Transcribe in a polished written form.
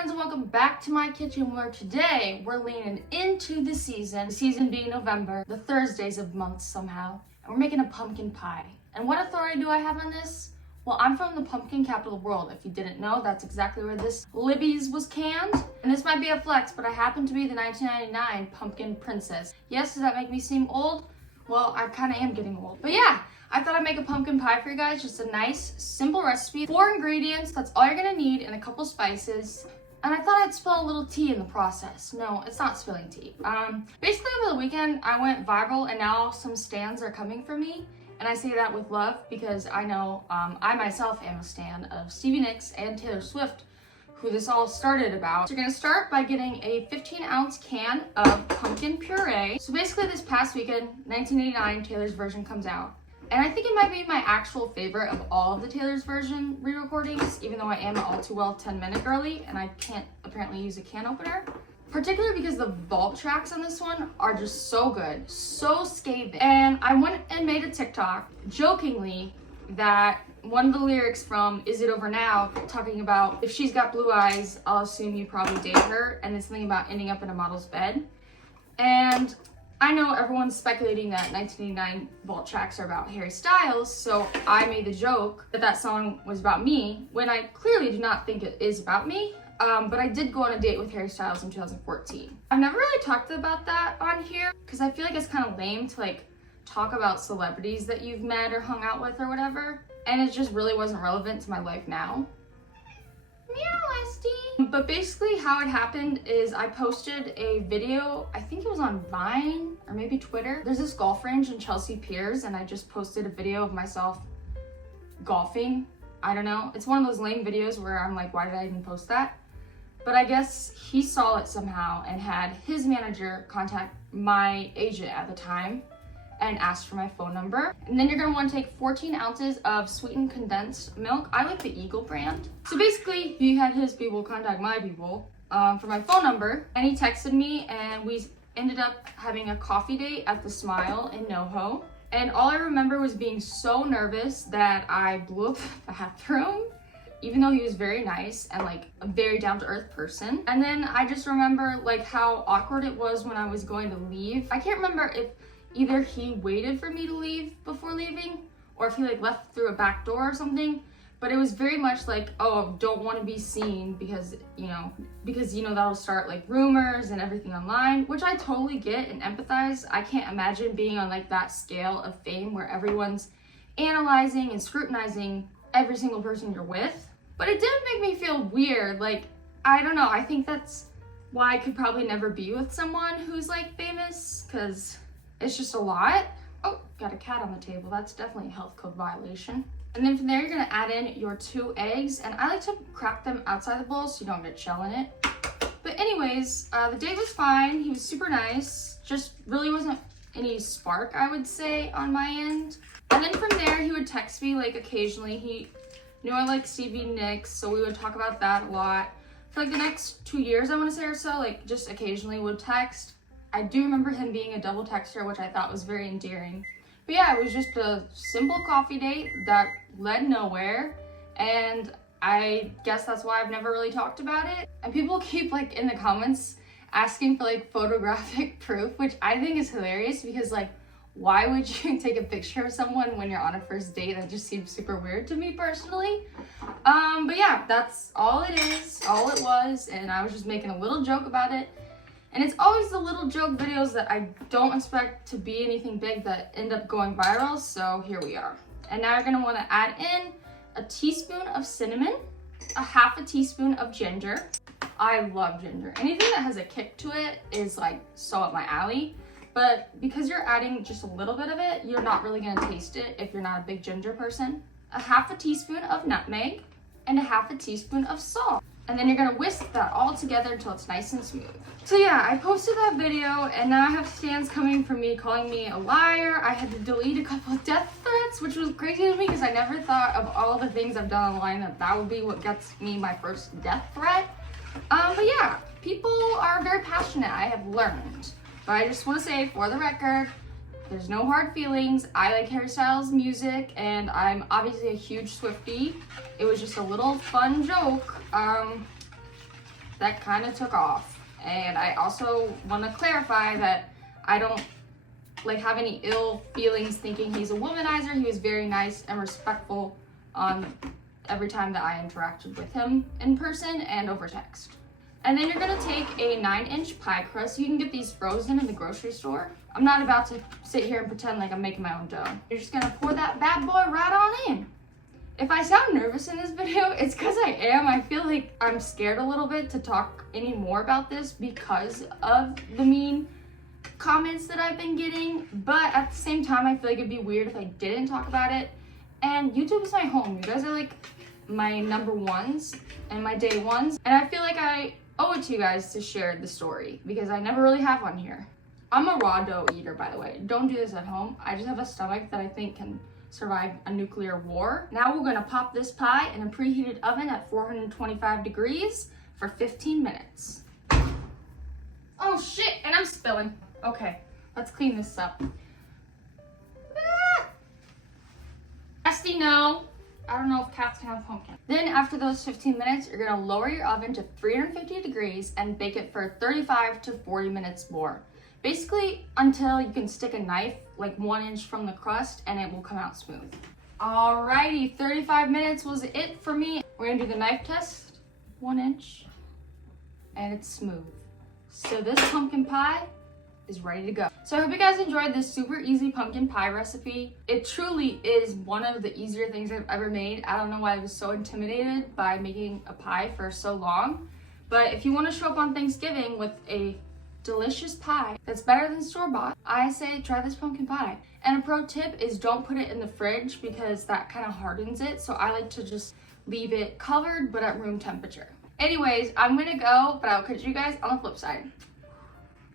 friends, and welcome back to my kitchen, where today we're leaning into the season being November, the Thursdays of months somehow, and we're making a pumpkin pie. And what authority do I have on this? Well, I'm from the pumpkin capital of the world. If you didn't know, that's exactly where this Libby's was canned. And this might be a flex, but I happen to be the 1999 pumpkin princess. Yes, does that make me seem old? Well, I kind of am getting old. But yeah, I thought I'd make a pumpkin pie for you guys. Just a nice, simple recipe. 4 ingredients, that's all you're gonna need, and a couple spices. And I thought I'd spill a little tea in the process. No, it's not spilling tea. Basically over the weekend, I went viral and now some stans are coming for me. And I say that with love because I know I myself am a stan of Stevie Nicks and Taylor Swift, who this all started about. So you're gonna start by getting a 15-ounce can of pumpkin puree. So basically this past weekend, 1989, Taylor's version comes out. And I think it might be my actual favorite of all of the Taylor's version re-recordings, even though I am an all too well 10-minute girly and I can't apparently use a can opener. Particularly because the vault tracks on this one are just so good, so scathing. And I went and made a TikTok jokingly that one of the lyrics from Is It Over Now, talking about if she's got blue eyes, I'll assume you probably date her, and it's something about ending up in a model's bed. And I know everyone's speculating that 1989 vault tracks are about Harry Styles, so I made the joke that that song was about me, when I clearly do not think it is about me. But I did go on a date with Harry Styles in 2014. I've never really talked about that on here because I feel like it's kind of lame to like talk about celebrities that you've met or hung out with or whatever, and it just really wasn't relevant to my life now. Meow, Esty. But basically how it happened is I posted a video, I think it was on Vine or maybe Twitter. There's this golf range in Chelsea Piers and I just posted a video of myself golfing. I don't know. It's one of those lame videos where I'm like, why did I even post that? But I guess he saw it somehow and had his manager contact my agent at the time and asked for my phone number. And then you're gonna wanna take 14 ounces of sweetened condensed milk. I like the Eagle brand. So basically, he had his people contact my people for my phone number, and he texted me, and we ended up having a coffee date at the Smile in NoHo. And all I remember was being so nervous that I blew up the bathroom, even though he was very nice and like a very down-to-earth person. And then I just remember like how awkward it was when I was going to leave. I can't remember if either he waited for me to leave before leaving or if he like left through a back door or something, but it was very much like, oh, don't want to be seen because you know that'll start like rumors and everything online, which I totally get and empathize. I can't imagine being on like that scale of fame where everyone's analyzing and scrutinizing every single person you're with. But it did make me feel weird. Like, I don't know, I think that's why I could probably never be with someone who's like famous, because it's just a lot. Oh, got a cat on the table. That's definitely a health code violation. And then from there, you're gonna add in your 2 eggs, and I like to crack them outside the bowl so you don't get shell in it. But anyways, the date was fine. He was super nice. Just really wasn't any spark, I would say, on my end. And then from there, he would text me like occasionally. He knew I like Stevie Nicks, so we would talk about that a lot. For like the next 2 years, I want to say or so, like just occasionally would text. I do remember him being a double texter, which I thought was very endearing. But yeah, it was just a simple coffee date that led nowhere, and I guess that's why I've never really talked about it. And people keep like in the comments asking for like photographic proof, which I think is hilarious because like, why would you take a picture of someone when you're on a first date? That just seems super weird to me personally. But yeah, that's all it is, all it was, and I was just making a little joke about it. And it's always the little joke videos that I don't expect to be anything big that end up going viral, so here we are. And now you're gonna wanna add in a teaspoon of cinnamon, a half a teaspoon of ginger. I love ginger. Anything that has a kick to it is like so up my alley. But because you're adding just a little bit of it, you're not really gonna taste it if you're not a big ginger person. A half a teaspoon of nutmeg and a half a teaspoon of salt. And then you're gonna whisk that all together until it's nice and smooth. So yeah, I posted that video and now I have stans coming for me calling me a liar. I had to delete a couple of death threats, which was crazy to me because I never thought of all the things I've done online that would be what gets me my first death threat. But yeah, people are very passionate, I have learned. But I just want to say, for the record, there's no hard feelings. I like Harry Styles music, and I'm obviously a huge Swiftie. It was just a little fun joke. that kind of took off. And I also want to clarify that I don't like have any ill feelings thinking he's a womanizer. He was very nice and respectful every time that I interacted with him in person and over text. And then you're gonna take a 9-inch pie crust. You can get these frozen in the grocery store. I'm not about to sit here and pretend like I'm making my own dough. You're just gonna pour that bad boy right on in. If I sound nervous in this video, it's because I am. I feel like I'm scared a little bit to talk any more about this because of the mean comments that I've been getting. But at the same time, I feel like it'd be weird if I didn't talk about it. And YouTube is my home. You guys are like my number ones and my day ones. And I feel like I owe it to you guys to share the story because I never really have one here. I'm a raw dough eater, by the way. Don't do this at home. I just have a stomach that I think can survive a nuclear war. Now we're gonna pop this pie in a preheated oven at 425 degrees for 15 minutes. Oh shit, and I'm spilling. Okay, let's clean this up. Nasty, no. I don't know if cats can have pumpkin. Then after those 15 minutes, you're gonna lower your oven to 350 degrees and bake it for 35 to 40 minutes more. Basically until you can stick a knife like 1 inch from the crust and it will come out smooth. Alrighty, 35 minutes was it for me. We're gonna do the knife test, 1 inch, and it's smooth. So this pumpkin pie is ready to go. So I hope you guys enjoyed this super easy pumpkin pie recipe. It truly is one of the easier things I've ever made. I don't know why I was so intimidated by making a pie for so long. But if you want to show up on Thanksgiving with a delicious pie that's better than store-bought, I say try this pumpkin pie. And a pro tip is don't put it in the fridge because that kind of hardens it. So I like to just leave it covered but at room temperature. Anyways, I'm gonna go, but I'll catch you guys on the flip side.